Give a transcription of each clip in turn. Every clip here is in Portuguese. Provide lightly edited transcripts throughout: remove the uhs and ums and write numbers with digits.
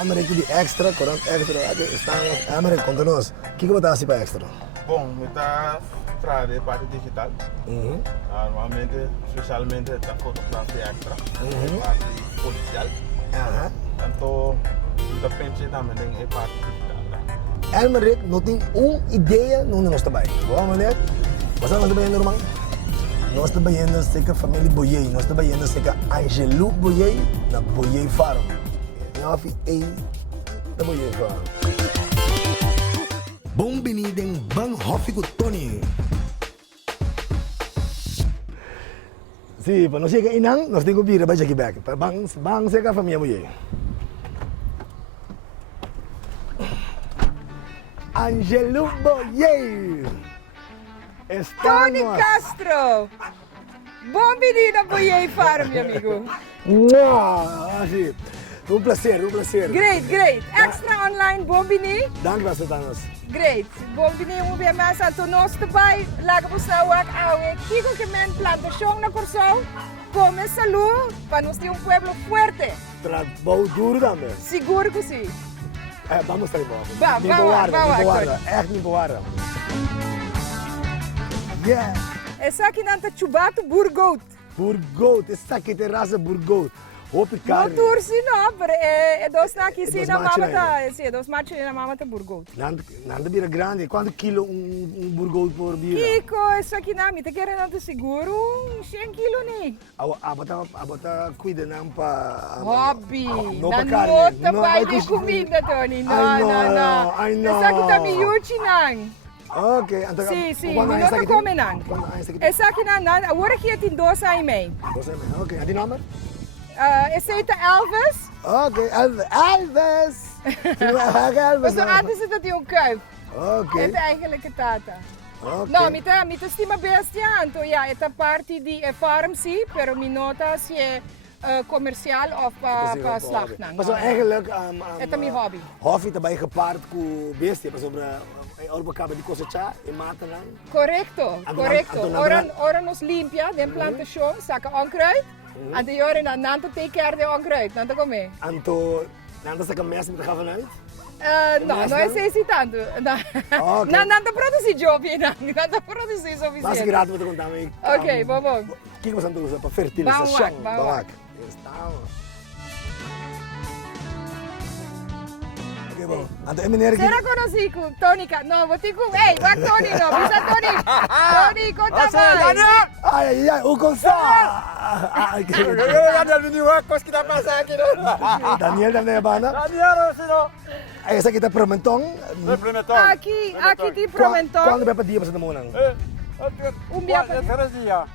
Amerik die extra, correct extra. Estamos, Amerik, conta-nos. O que você está para extra? Bom, está trazer parte digital. Normalmente, especialmente, está fotografia extra. Parte policial. Então, está pensando também em parte digital. Amerik, não tem uma ideia no nosso trabalho. Vamos ver? Você não está trabalhando, irmão? Nós trabalhamos com a família Boyei. Nós trabalhamos com Angelo Boyei na Boyei Farm. Nós da Boyei Farm. Bom-vindo em Bang Hófico Tony. Sim, para nós chegar inang, nós temos que vir para aqui back. Bang chega a família Boyei. Angelo Boyei. Tony Castro! Bom-vindo a Boyei Farm, meu amigo. Assim, um prazer. Great. Extra online, bom-vindo. Dank você, Thanos. Great. Bom-vindo, muito bem, mas a nós também, lá que você está, digo que men plantação na Corsão, come saúde, para nós ter pueblo forte. Trabalho duro também. Seguro que sim. Vamos estar embora. Vamos. Echt me boaren. Yeah. Essa aqui não está chubato burgout. Burgout, essa aqui tem raça burgout. Hope carne. Não tursi não, mas é dos aqui sim na mama machos tá, sim, dos machos na mama tá burgout. Nada bira grande. Quanto quilo burgout por bira? Kiko, essa aqui não, me tá querendo seguro 100 kilo ni. Abota cuida não para Hobby. não Na para carne. nota vai de comida, Tony. Não. I know. Essa aqui tá miúchi não. Ok, então Sim, não tá come não. Essa aqui não, agora aqui tem 2 aí meio. Ok, a die nummer? Esse aí tá Elvis. Ok, Elvis! Elvis. Mas antes você tinha um kuip. Ok. É eigenlijk het tata. Ok. Não, me estima bestiaan. Ja, é parte de farm sim, pero mi nota se é comercial of para slacht. Maar zo eigenlijk... Het is mijn hobby. Hobby daarbij gepaard met beesten. Maar zo orba acaba de cosechar e mata lang. Correcto. Ora nos limpia de plantação, saca onkruid. En de jaren dan nanto take care de onkruid, nanto come. Anto, nanda sa kames met gaan vanuit? Não é assim tanto. Não produzir job, não produzir suficiente. Mas grato muito contar me. Ok, vamos. O que você usa para fertilização? Bawak. Ok, bom. Anto, meneer... Será conocido, Tony? Não, vou ter com... Ei, vai Tony, não. Bisa Tony. Tony, conta mais. Ai, o consa! Ada dua kos kita pasang gitu. Daniel dan Nebana. Daniel sino. Essa aqui tá Promentong. Aqui tem Promentong. Quando vai para dia para muna? Dia para 3 dias.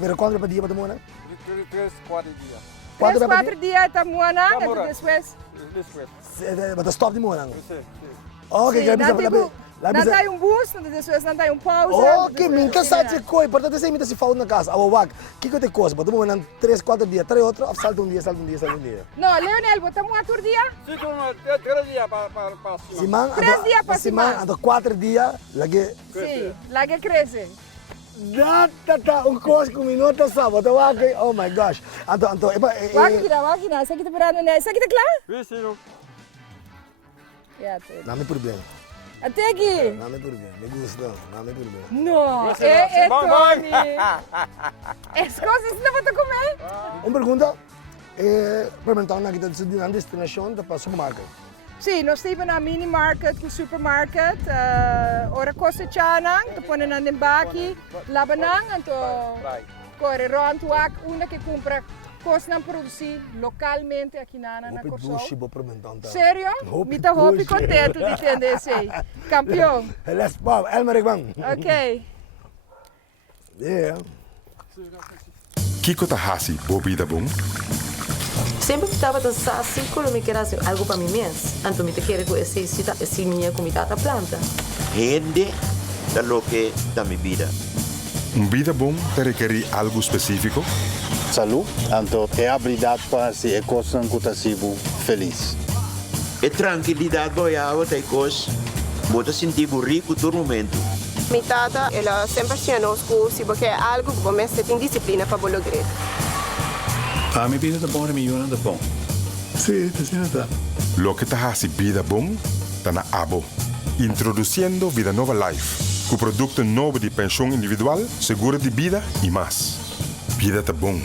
Pero quando vai para dia para muna? 3-4 dias. 3-4 dias está muna, depois. Mas stop de muna. Ok, não tem bus, não tem pausa. Ok, minta sabe que coisa, portanto você imita se fala na casa. Awak, que tem coisa, bota muna 3-4 dias, 3 outro, salta dia. Não, Leonel, botamos 4 dias? Sim, 3 dias para cima. 3 dias para cima. Então 4 dias, lagi. Sim, lagi cresce. Um coisa com minuto sábado, ok, oh my gosh. Então, Wakina, você que tá parando, né? Você que tá claro? Sim. Não me problema. Até aqui? Não me problema, me gusta, não me problema. Não, é Tony. As coisas não vão comer? Uma pergunta, perguntar na kita de destinação para supermercado. Sim, nós temos na mini market, com supermarket, ora cosechana, tu põe na dembaki, labanang, então corre ronto uma que compra coisa produzir localmente aqui na Corsão. Sério? Me tá hopi contento de entender isso aí. Campeão. Let's go, Elmer Bang. Ok. Yeah. Kiko Tahasi, Bobby da Bom. Sempre estava assim, quando me queria algo para mim mesmo. Então me queria que esse minha comida da planta. Rende da lo que da minha vida. Vida bom te requer algo específico? Saúde, então é a habilidade para se coisa que está feliz. É tranquilidade boiava tem coisa, bota sentir rico todo momento. Minha tata, ela sempre tinha nos cursos, porque é algo que você tem disciplina para lograr. A minha vida é boa, a minha vida é bom. Sí, te siento. Lo que está hace Vida Boom, está na Abo. Introduciendo Vida Nova Life, con producto nuevo de pensión individual, seguro de vida y más. Vida te Boom.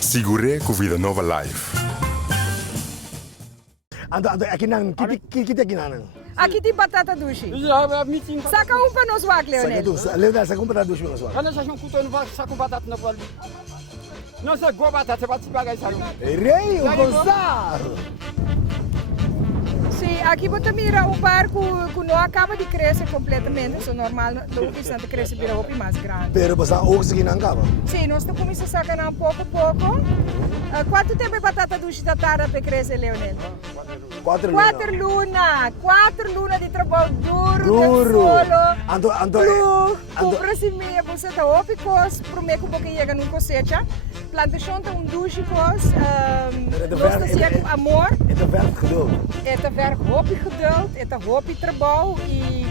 Segure con Vida Nova Life. Aqui nang, kita aqui nang. Aqui tem batata dushi. Ja, meeting. Saca um para nós, Saca Leonel. tu, Leonel, sa compra dushi mo swa. Kana sa siyang kuto no sa ko batata na bali. No sa go batata bat si bagay sa ro. Rei, o Gonçalo. Sim, aqui você mira um barco que não acaba de crescer completamente, so normal, não precisa de crescer para roupa mais grande. Pero basta ook sa ginangkaba. Sim, nós estamos começando a sacar um pouco a pouco. Quanto tempo é batata dushi da tarde para crescer, Leonel? 4 4 lunas de trabalho duro, Duro. solo. Anto, Compra se meia, você está opicos, prometo que chega num cosecha. Plantação tem dushi cos, nós estamos com amor. Het werkt geduld. Het werk hoopje geduld, het hoopje trabajo y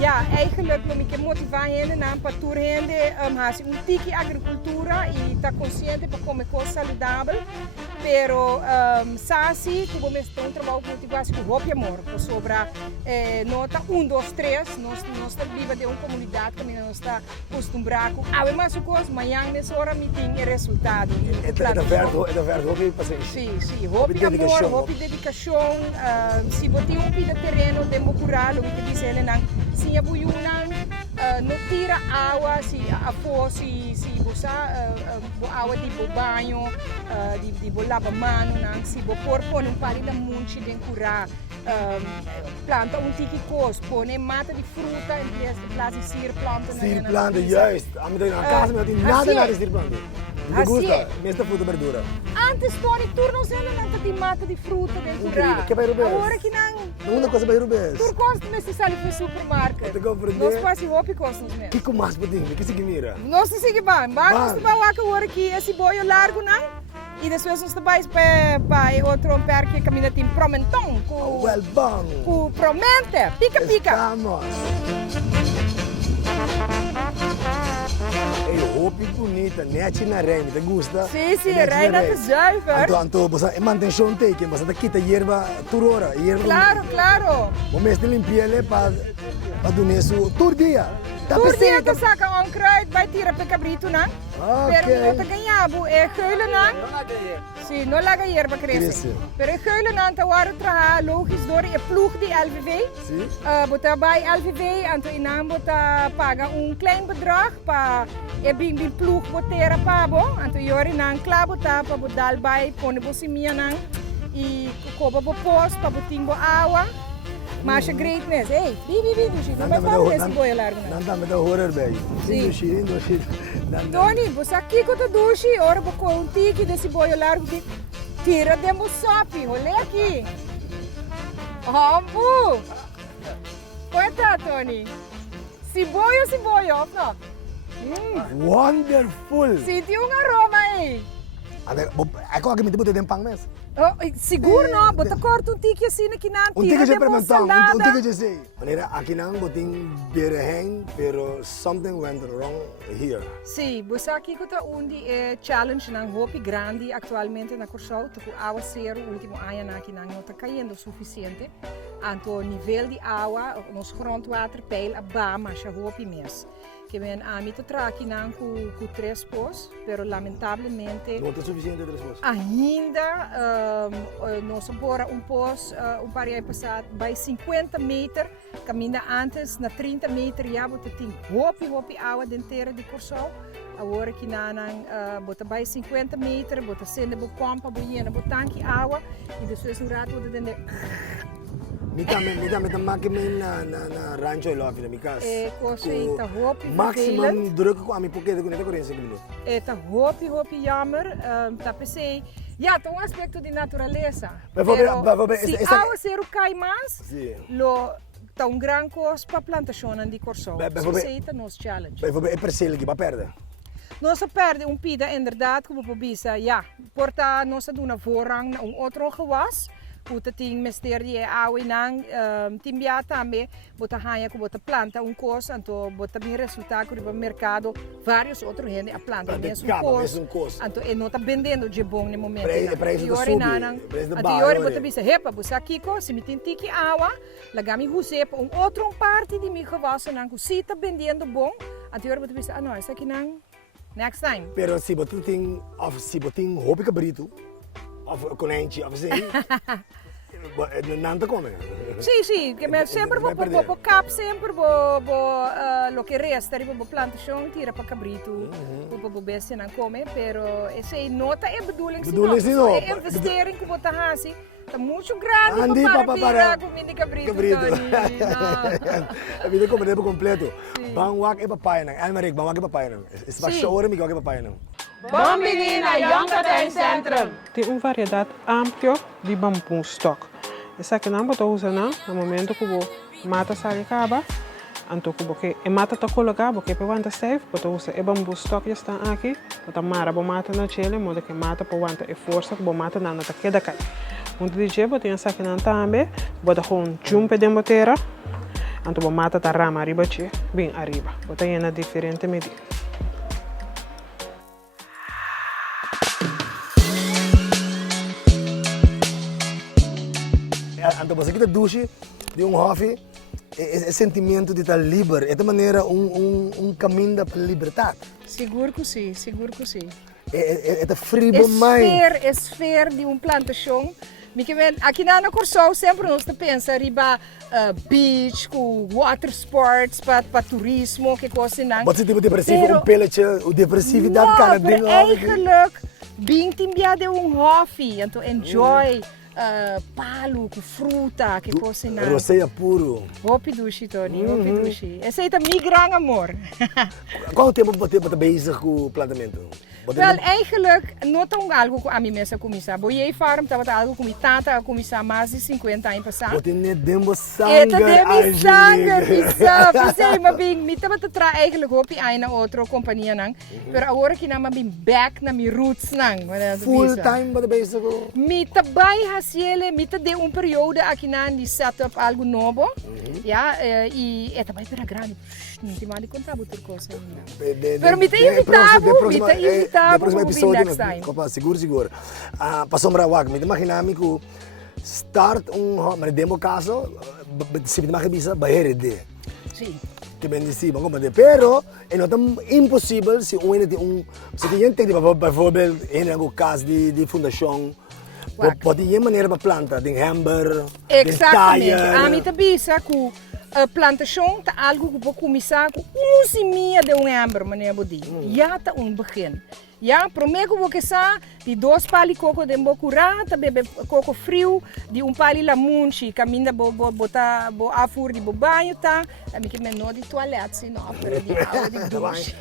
ja, eigenlijk lo que motiva gente na para tour gente hace un tiki agricultura y está consciente para comer cosas saludables, pero sasi como me está un trabajo motivado com hoopje amor, por sobra nota 1, 2, 3, nós está viva de uma comunidade que nós está acostumbrado a ver mais coisas, amanhã nessa hora me tem resultado. Het werkt ook even pas eens. Sim, hoopje amor, hoopje dedicação, se você tem de terreno, tem que curar, o que diz ele não, se a buiuna não tira água, se a fosse, se você água de banho, de lavar mano, não, se você pôr um palito de munchi de curar, planta tiki cos, põe mata de fruta em vez de plaza sierplanten. Sierplanten, juist. Na casa não tem nada de sierplanten. Me gusta, meeste fruta e verdura. Antes, Tony, turnos ele não tem mata de fruta de curar. Que vai Rubens? Agora que não. Não uma coisa vai Rubens. Tu gosta de se sair para o supermercado? Nós fazemos roupa e costas mesmo. Que com mais putinho? Que se mira? Nós se sigue bem. Nós estamos aqui esse boio largo não? E depois nós estamos para outro pé que caminha tem promentão com Well bom. Com promente. Pica. Estamos. Roupa bonita, net na reina, te gusta? Sim, reina te zuiver. Anto, você mantém teken, você tá quita hierba turora, hierba. Claro. Vamos te limpar ele para doar isso todo dia. Todo dia que saca kruid bij tira pe cabrito não? Okay. Pero não ganhabo é geulen não? Sim, não laga hierba cresce. Pero geulen não tá hora traha logisch door e ploeg die LVV. Sim. Bota bij LVV anto inam bota paga klein bedrag pa e bing ploeg botera pa bo anto yori nang klaar bota pa bodal bij pone bosimia nang e koba bo post pa boting bo awa. Mas a greatness, hey, dushi, não vai falar esse boi largo não. Não dá me dá horror bem. Dushi. Tony, você aqui com o dushi, ora com um tique desse boi largo que tira de moçopi, olha aqui. Ambu. Quanta, Tony? Se boi, ó. Wonderful. Senti aroma aí. Ako agad may tibuti din pang mes. Siguro não, bota corta um tique assim que não Tique tira je de permentang, salada. tique je sei. Manera aqui não boting berheng, pero something went wrong here. Sim, você aqui que está onde é challenge na roupa grande atualmente na Corsol, que a água zero, o último ano aqui não está caindo o suficiente. Então o nível de água, nos grondwaterpeil, a mas a roupa mesmo. Que men a mim tra aqui não com 3 pós, pero lamentavelmente Não tem suficiente 3 pós. ainda nós bora pós par de passado by 50 meter, caminha antes na 30 meter já bota tem hopi água inteira de Corsol. Agora que nanang bota by 50 meter, bota sendo bo pompa, bo hiena, bo tanque água e depois um rato bota dentro. Mita makimin na rancho ilo na mikas. Cosa ita hopi maximum druk ko ami porque de conecta corrente minuto. Eta hopi jammer, tá pensei. Ja, tem aspecto de natureza. Bijvoorbeeld, água zero cai mais, Sim. lo tá gran costo para plantação de Corsol. Isso nos challenge. Bijvoorbeeld, perceel que vai perder. Nós perde pida inderdaad como pobisa, ja, porta nós dá uma voorrang na outro gewas. Puta ting misterie awi nang timbia também bota hanya com bota planta coisa anto bota bem resultado com o mercado vários outros gente a planta mesmo coisa anto e não tá vendendo de bom no momento preço da sube preço da anto ora bota bisa repa busa kiko se me tintiki awa lagami husep outro parte de mi gewasse nang se tá vendendo bom anto ora bota bisa não essa aqui nang next time pero se botar tem roupa cabrito of konijntje of assim não te come. Sim, que me sempre vou cap sempre vou lo que resta vou plantação tira para cabrito vou beste não come pero esse nota é bedoeling não é investering que botar assim tá muito grande para comida cabrito a vida como tempo completo bangwak e papai não Almaric bangwak e papai não esse vai show me que papai não Bom menino Yonkatijn Centrum tem uma variedade ampla de bambu stock. Essa aqui não botou usando no momento que vou mata salicaba, então que porque e mata tá colocar porque para wanta steve, botou usa e bambu stock já está aqui, botar mara bo mata na chele, modo que mata para wanta e força que bo mata na tá queda cai. Onde DJ botou essa aqui não também, botar com jumpe de moteira, então bo mata tá rama arriba che, bem arriba, botar na diferente medida. Então você que douche de hobby é sentimento de estar livre, é de maneira caminho para a liberdade. Seguro que sim. É de free mind. Esfera de plantação. Aqui na Corsol sempre nós pensa riba beach, com water sports, para turismo, que coisa não. Mas se tipo depressivo, peletje, o depressividade cara ding. Eigenlijk, bem timbiado de hobby, então enjoy. Palo, com fruta, que coisa não. Roceia puro. Hopi dushi, Tony, hopi dushi. Esse aí tá migrando amor. Quanto tempo você bezig com o plantamento? Wel, eigenlijk, não tão algo que a mim mesma começar. Boiei farm, tava algo com minha tata a começar mais de 50 anos passado. Você nem demo sangue. Pensei, mas bem, me tava tra eigenlijk hopi aí na outra companhia nang. Pero agora que na bem back na mi roots nang. Full time você bezig com? Me trabalha hasiele, me de período aqui na de setup algo novo. Ja, e é também para grande. Não tem mais de contar outra coisa. Pero me tem invitado, no próximo episódio, seguro. Para sombra wak, me imaginami que start mas demo caso, se me imagina bayar de. Sim. Que bendecido, como de. Pero é não tão impossível se se tem gente que bijvoorbeeld em algum caso de fundação pode ir maneira para planta, de hamburger, de tire. A mim também que a plantação tá algo que vou começar com 11 de hamburger, maneira bodi. Já tá begin. Ja, prometo vou começar de 2 pali coco de bocura, também coco frio, de pali lamunchi, caminha botar afur de banho tá, também que menor de toalete, se não para de água de duche.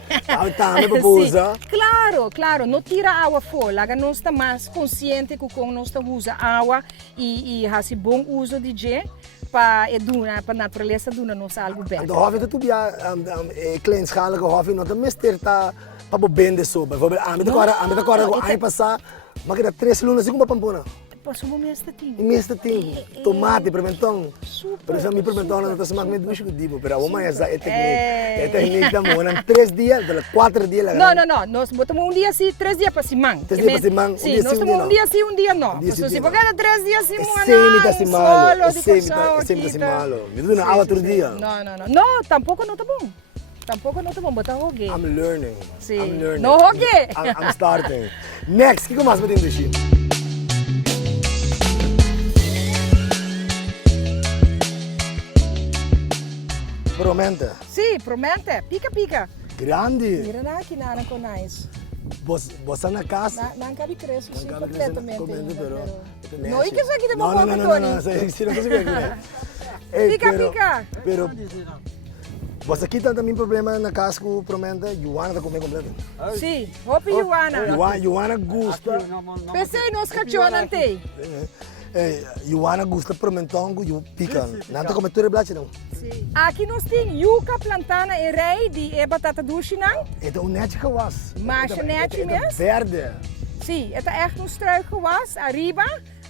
Tá, me babuza. Claro, não tira água fora, lá nós está mais consciente que com nós usa água e faz bom uso de gel. Para a natureza duna nos algo bem. Então, hobby tu bia kleinschalige hobby não também está para vender so. Bijvoorbeeld, a mim agora com ai passar, mas que dá 3 lunas e como pampona. Passou uma mesta ting. Mesta ting, tomate, pimentão. Por exemplo, mi pimentão não está se magnet muito dibo, pero a uma é técnica da mona 3 dias, 4 dias. Não, nós botamos dia sim, 3 dias para simang. 3 dias para simang. Sim, nós tomamos dia sim, dia não. Se for cada 3 dias sim, sempre tá malo. Me dá água todo dia. Não, tampouco não tá bom. Botar hogue. I'm learning. No hogue. I'm starting. Next, que mais podemos dizer? Promenta. Sim, promenta. Pica. Grande. Mira na aqui na conais. Você na casa? Não cabe crescer, sim, completamente. Não, e que isso aqui de bom, Tony? Isso não consegue. Pica. Pero você aqui tem também problema na casa com promenta, Joana está comendo completo? Sim, hope Joana. Joana gosta. Pensei nos cachorros tem. Joana gosta promentão com pica. Não está comendo tudo blache não? Sim. Aqui nós temos yuca plantana e rei de batata doce não? É net gewas. Mas net mesmo? Verde. Sim, é echt struikgewas, arriba.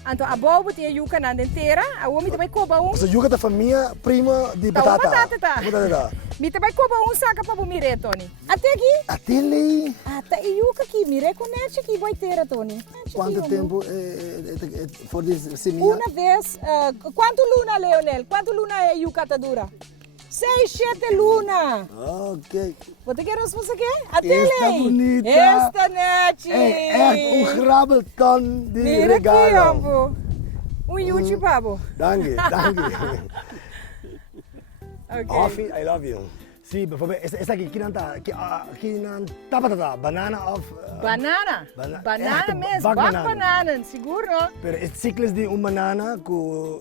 Anto abobo te yuka na dentera, awo mi tabay koba un. So juga ta família prima de Tá, batata. batata, tá. Batata. Mi tabay koba un saka pa bumire Tony. Ategi? Atele. Ata iyuka ki mire comercio ki boy tera Tony. Quanto tempo for this semia? Una vez, quanto luna Leonel? Quanto luna é yuka ta dura? 6, 7 luna. Ok. Você quer você quer? Atele. Esta bonita. Esta net. Echt grabbelton de Mira aqui, regalo. ambo. YouTube, babo. Danke. Okay. Coffee, I love you. Sí, bijvoorbeeld, esa aquí, kinanta batata, banana of... Banana. Banana Echte mesmo. bakbananen. Bakbananen, seguro. Pero es ciclos de un banana com...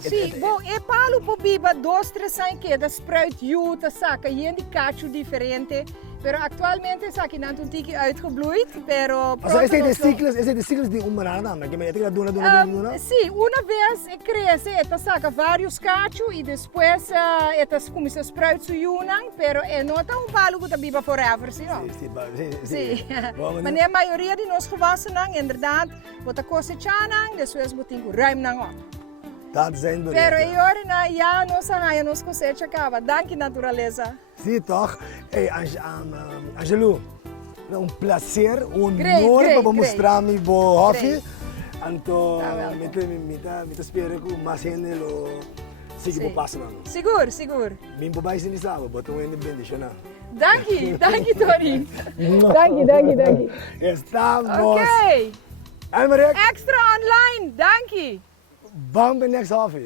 Sim, bom, e palo po biba 2, 3 anos que da spruit juta saca e de cacho diferente, pero actualmente saca não um tiki uitgebloeid, pero O sea, ese de ciclos de un banana, que me diga duna. Sim, uma vez cresce, eta saca vários cachos e depois eta começa a spruit su junang, pero é nota palo que da biba forever, sim, não? Sí. Mas a maioria de nós gewassen nang, inderdaad, bota cosechar depois botinho ruim nang op. Dat zijn Pero berichten. agora na ya nos cosecha acaba. Danke natureza. Sim, toch? Hey, Angelo, é um prazer, um Great, honor great, para mostrar meu hobby. Great. Então, Tá, welcome. me espero que mais gente lo siga Sim. por passo. Seguro. Min babai sin isaba, botou ele bendição. Danke, Tony. Danke. Estamos. Ok. Anne-Marie, Extra online, danke. bang bij next hobby.